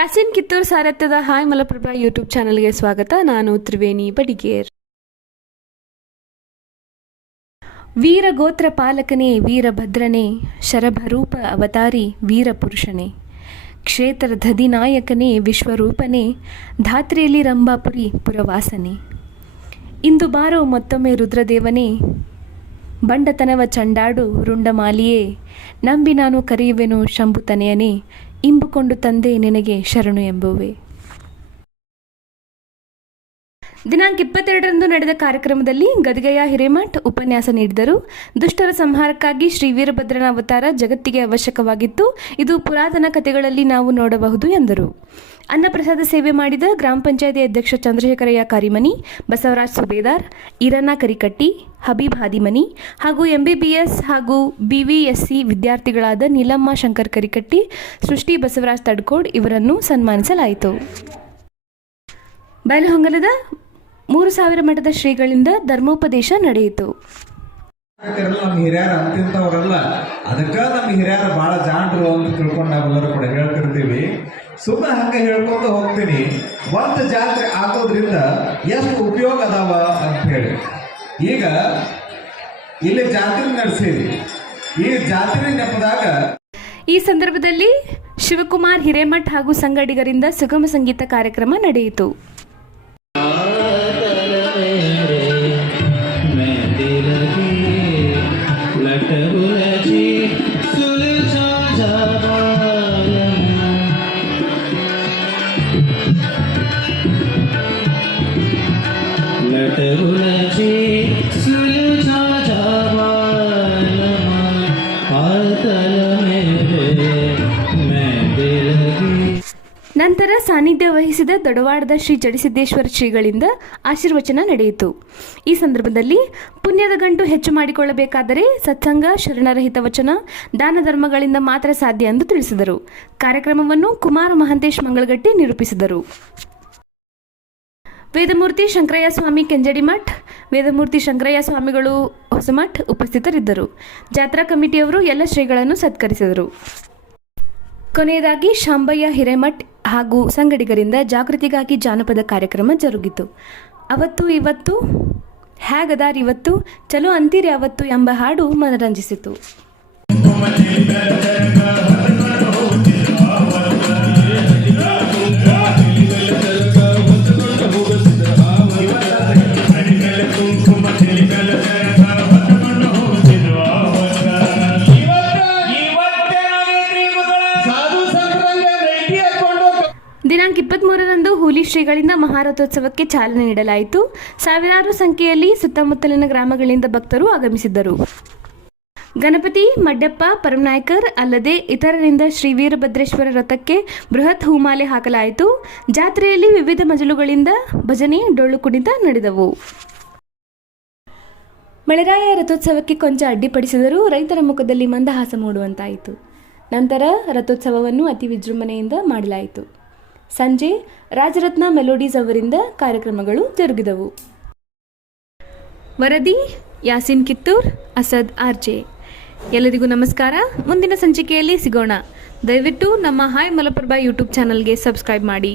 Yasin Kittur ಸಾರಥ್ಯದ hi Malaprabha YouTube ಚಾನಲ್ಗೆ ಸ್ವಾಗತ. ನಾನು ತ್ರಿವೇಣಿ ಬಡಿಗೇರ್. ವೀರಗೋತ್ರ ಪಾಲಕನೇ, ವೀರಭದ್ರನೇ, ಶರಭರೂಪ ಅವತಾರಿ ವೀರಪುರುಷನೇ, ಕ್ಷೇತ್ರಧಧಿನಾಯಕನೇ, ವಿಶ್ವರೂಪನೇ, ಧಾತ್ರಿಯಲ್ಲಿ ರಂಭಾಪುರಿ ಪುರವಾಸನೆ. ಇಂದು ಬಾರೋ ಮತ್ತೊಮ್ಮೆ ರುದ್ರದೇವನೇ, ಬಂಡತನವ ಚಂಡಾಡು ರುಂಡಮಾಲಿಯೇ, ನಂಬಿ ನಾನು ಕರೆಯುವೆನು ಶಂಭುತನೆಯನೇ, ಇಂಬುಕೊಂಡು ತಂದೆ ನಿನಗೆ ಶರಣು ಎಂಬುವೆ. ದಿನಾಂಕ 22ರಂದು ನಡೆದ ಕಾರ್ಯಕ್ರಮದಲ್ಲಿ ಗದಿಗೆಯ ಹಿರೇಮಠ್ ಉಪನ್ಯಾಸ ನೀಡಿದರು. ದುಷ್ಟರ ಸಂಹಾರಕ್ಕಾಗಿ ಶ್ರೀ ವೀರಭದ್ರನ ಅವತಾರ ಜಗತ್ತಿಗೆ ಅವಶ್ಯಕವಾಗಿತ್ತು. ಇದು ಪುರಾತನ ಕಥೆಗಳಲ್ಲಿ ನಾವು ನೋಡಬಹುದು ಎಂದರು. ಅನ್ನಪ್ರಸಾದ ಸೇವೆ ಮಾಡಿದ ಗ್ರಾಮ ಪಂಚಾಯತಿ ಅಧ್ಯಕ್ಷ ಚಂದ್ರಶೇಖರಯ್ಯ ಕಾರಿಮನಿ, ಬಸವರಾಜ್ ಸುಬೇದಾರ್, ಈರಣ್ಣ ಕರಿಕಟ್ಟಿ, ಹಬೀಬ್ ಹಾದಿಮನಿ ಹಾಗೂ MBBS ಹಾಗೂ BVSC ವಿದ್ಯಾರ್ಥಿಗಳಾದ ನೀಲಮ್ಮ ಶಂಕರ್ ಕರಿಕಟ್ಟಿ, ಸೃಷ್ಟಿ ಬಸವರಾಜ್ ತಡ್ಕೋಡ್ ಇವರನ್ನು ಸನ್ಮಾನಿಸಲಾಯಿತು. ಬಯಲುಹೊಂಗಲದ 3000 ಮಠದ ಶ್ರೀಗಳಿಂದ ಧರ್ಮೋಪದೇಶ ನಡೆಯಿತು. ನಮ್ಮ ಹಿರಿಯರು ಅಂತಿಂತವ್ರಲ್ಲ, ಅದಕ್ಕ ನಮ್ಮ ಹಿರಿಯರು ಬಹಳ ಜಾಣರು ಅಂತ ತಿಳ್ಕೊಂಡು ನಾವೆಲ್ಲರೂ ಕೂಡ ಹೇಳ್ತಿರ್ತೀವಿ. ಸುಮ್ಮನೆ ಹಂಗೆ ಹೇಳ್ಕೊಂಡು ಹೋಗ್ತೀನಿ. ಒಂದು ಜಾತ್ರೆ ಆಗೋದ್ರಿಂದ ಎಷ್ಟು ಉಪಯೋಗ ಅದಾವ ಅಂತ ಹೇಳಿ. ಈಗ ಇಲ್ಲಿ ಜಾತ್ರೆ ನಡೆಸಿದ್ವಿ. ಈ ಜಾತ್ರೆ ನೆಪದಾಗ ಈ ಸಂದರ್ಭದಲ್ಲಿ ಶಿವಕುಮಾರ್ ಹಿರೇಮಠ್ ಹಾಗೂ ಸಂಗಡಿಗರಿಂದ ಸುಗಮ ಸಂಗೀತ ಕಾರ್ಯಕ್ರಮ ನಡೆಯಿತು. ನಂತರ ಸಾನ್ನಿಧ್ಯ ವಹಿಸಿದ ದೊಡವಾಡದ ಶ್ರೀ ಜಡಿಸಿದ್ದೇಶ್ವರ ಶ್ರೀಗಳಿಂದ ಆಶೀರ್ವಚನ ನಡೆಯಿತು. ಈ ಸಂದರ್ಭದಲ್ಲಿ ಪುಣ್ಯದ ಗಂಟು ಹೆಚ್ಚು ಮಾಡಿಕೊಳ್ಳಬೇಕಾದರೆ ಸತ್ಸಂಗ, ಶರಣರಹಿತ ವಚನ, ದಾನ ಧರ್ಮಗಳಿಂದ ಮಾತ್ರ ಸಾಧ್ಯ ಎಂದು ತಿಳಿಸಿದರು. ಕಾರ್ಯಕ್ರಮವನ್ನು ಕುಮಾರ ಮಹಂತೇಶ್ ಮಂಗಳಗಟ್ಟಿ ನಿರೂಪಿಸಿದರು. ವೇದಮೂರ್ತಿ ಶಂಕರಯ್ಯ ಸ್ವಾಮಿ ಕೆಂಜಡಿಮಠ್, ವೇದಮೂರ್ತಿ ಶಂಕರಯ್ಯ ಸ್ವಾಮಿಗಳು ಹೊಸಮಠ್ ಉಪಸ್ಥಿತರಿದ್ದರು. ಜಾತ್ರಾ ಕಮಿಟಿಯವರು ಎಲ್ಲ ಶ್ರೀಗಳನ್ನು ಸತ್ಕರಿಸಿದರು. ಕೊನೆಯದಾಗಿ ಶಾಂಬಯ್ಯ ಹಿರೇಮಠ್ ಹಾಗೂ ಸಂಗಡಿಗರಿಂದ ಜಾಗೃತಿಗಾಗಿ ಜಾನಪದ ಕಾರ್ಯಕ್ರಮ ಜರುಗಿತು. ಅವತ್ತು ಇವತ್ತು ಹ್ಯಾಗದಾರ್ ಇವತ್ತು ಚಲೋ ಅಂತೀರಿ ಅವತ್ತು ಎಂಬ ಹಾಡು ಮನರಂಜಿಸಿತು. ದಿನಾಂಕ 23ರಂದು ಹೂಲಿ ಶ್ರೀಗಳಿಂದ ಮಹಾರಥೋತ್ಸವಕ್ಕೆ ಚಾಲನೆ ನೀಡಲಾಯಿತು. ಸಾವಿರಾರು ಸಂಖ್ಯೆಯಲ್ಲಿ ಸುತ್ತಮುತ್ತಲಿನ ಗ್ರಾಮಗಳಿಂದ ಭಕ್ತರು ಆಗಮಿಸಿದ್ದರು. ಗಣಪತಿ, ಮಡ್ಯಪ್ಪ, ಪರಮನಾಯಕರ್ ಅಲ್ಲದೆ ಇತರರಿಂದ ಶ್ರೀ ವೀರಭದ್ರೇಶ್ವರ ರಥಕ್ಕೆ ಬೃಹತ್ ಹೂಮಾಲೆ ಹಾಕಲಾಯಿತು. ಜಾತ್ರೆಯಲ್ಲಿ ವಿವಿಧ ಮಜಲುಗಳಿಂದ ಭಜನೆ, ಡೊಳ್ಳು ಕುಣಿತ ನಡೆದವು. ಮಳೆರಾಯ ರಥೋತ್ಸವಕ್ಕೆ ಕೊಂಚ ಅಡ್ಡಿಪಡಿಸಿದರೂ ರೈತರ ಮುಖದಲ್ಲಿ ಮಂದಹಾಸ ಮೂಡುವಂತಾಯಿತು. ನಂತರ ರಥೋತ್ಸವವನ್ನು ಅತಿ ವಿಜೃಂಭಣೆಯಿಂದ ಮಾಡಲಾಯಿತು. ಸಂಜೆ ರಾಜರತ್ನ ಮೆಲೋಡೀಸ್ ಅವರಿಂದ ಕಾರ್ಯಕ್ರಮಗಳು ಜರುಗಿದವು. ವರದಿ ಯಾಸಿನ್ ಕಿತ್ತೂರ್, ಅಸದ್ RJ. ಎಲ್ಲರಿಗೂ ನಮಸ್ಕಾರ. ಮುಂದಿನ ಸಂಚಿಕೆಯಲ್ಲಿ ಸಿಗೋಣ. ದಯವಿಟ್ಟು ನಮ್ಮ ಹಾಯ್ ಮಲಪ್ರಭಾ ಯೂಟ್ಯೂಬ್ ಚಾನಲ್ಗೆ ಸಬ್ಸ್ಕ್ರೈಬ್ ಮಾಡಿ.